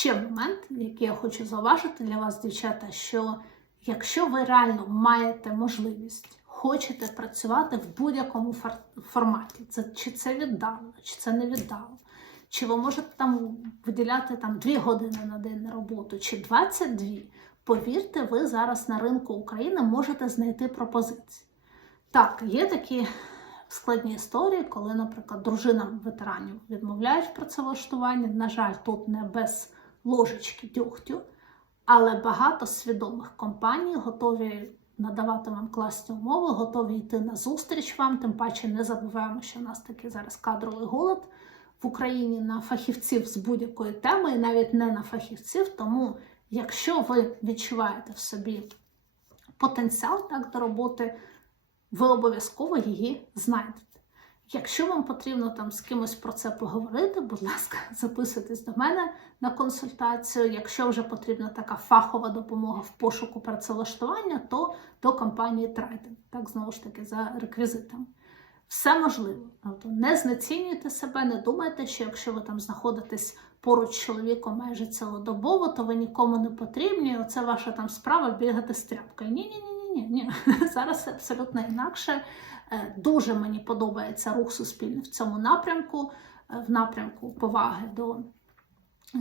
ще момент, який я хочу зауважити для вас, дівчата, що якщо ви реально маєте можливість, хочете працювати в будь-якому форматі, це, чи це віддалено, чи це не віддалено, чи ви можете там виділяти там 2 години на день на роботу, чи 22, повірте, ви зараз на ринку України можете знайти пропозиції. Так, є такі складні історії, коли, наприклад, дружинам ветеранів відмовляють в працевлаштуванні. На жаль, тут не без ложечки дьогтю, але багато свідомих компаній готові надавати вам класні умови, готові йти на зустріч вам. Тим паче не забуваємо, що в нас такий зараз кадровий голод в Україні на фахівців з будь-якої теми, і навіть не на фахівців. Тому, якщо ви відчуваєте в собі потенціал так до роботи, ви обов'язково її знайдете. Якщо вам потрібно там з кимось про це поговорити, будь ласка, записуйтесь до мене на консультацію. Якщо вже потрібна така фахова допомога в пошуку працевлаштування, то до компанії Trident, так знову ж таки, за реквізитами. Все можливо. Тобто не знецінюйте себе, не думайте, що якщо ви там знаходитесь поруч з чоловіком майже цілодобово, то ви нікому не потрібні. Оце ваша там справа бігати з тряпкою. Ні, ні, ні, ні. Зараз абсолютно інакше. Е, Дуже мені подобається рух суспільний в цьому напрямку, е, в напрямку поваги до е,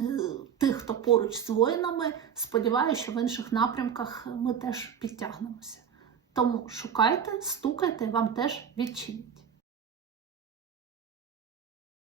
тих, хто поруч з воїнами. Сподіваюся, що в інших напрямках ми теж підтягнемося. Тому шукайте, стукайте, вам теж відчинять.